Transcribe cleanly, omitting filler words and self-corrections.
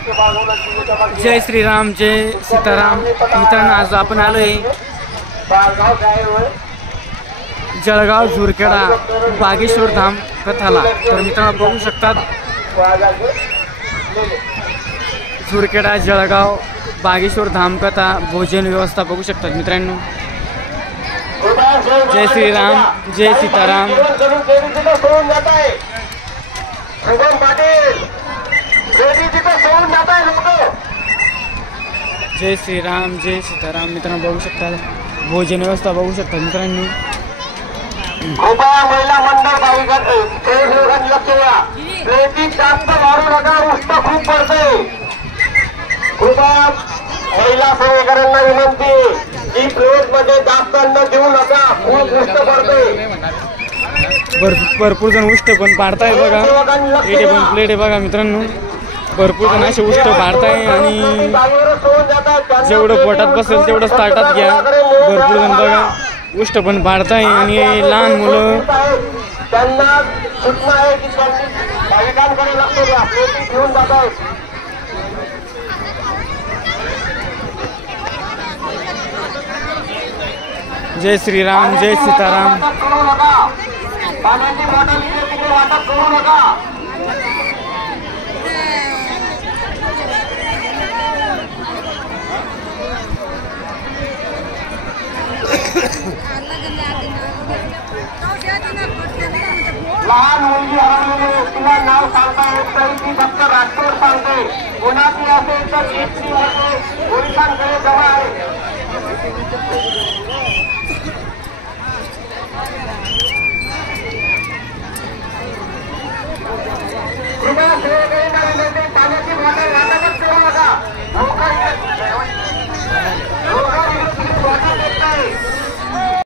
जय श्रीराम जय सीताराम मित्रांनो, आज आपण आलोय जळगाव झुरखेडा बागेश्वर धाम कथाला। तर मित्रांनो बघू शकतात झुरखेडा जळगाव बागेश्वर धाम कथा भोजन व्यवस्था बघू शकतात मित्रांनो। जय श्रीराम जय सीताराम। जय श्रीराम जय सीताराम मित्रांनो बघू शकता भोजन व्यवस्था बघू शकता मित्रांनो। कृपया महिला मंडळ भाविकांनी लक्ष द्या, प्लेटी जास्त मारू नका, उष्ट खूप पडते। कृपया महिला सेवेकरांना विनंती की प्लेट मध्ये जास्त अन्न देऊ नका, खूप उष्ट पडते। भरपूर जण उष्ट पण पाडताय बघा, इथे पण प्लेट आहे बघा मित्रांनो। भरपूर जण असे उष्ट पाडताय आणि जेवढं पोटात बसेल तेवढंच ताटात घ्या। भरपूर जण बघा उष्ट पण पाडताय आणि लहान मुलं त्यांना सूचना आहे की त्यांनी भाविकांकडे लक्ष द्या, प्लेटी घेऊन जात आहेत। जय श्रीराम जय सीताराम। पाण्याची बॉटल इथे तिथे वाटप करू नका। लहान मुलगी हरवलेली व्यक्तीला नाव सांगता येत नाही, ती फक्त राष्ट्रोड सांगते। कोणाची असेल तर एसटी मध्ये पोलिसांकडे जमा आहे। कृपया सेवेकरींना विनंती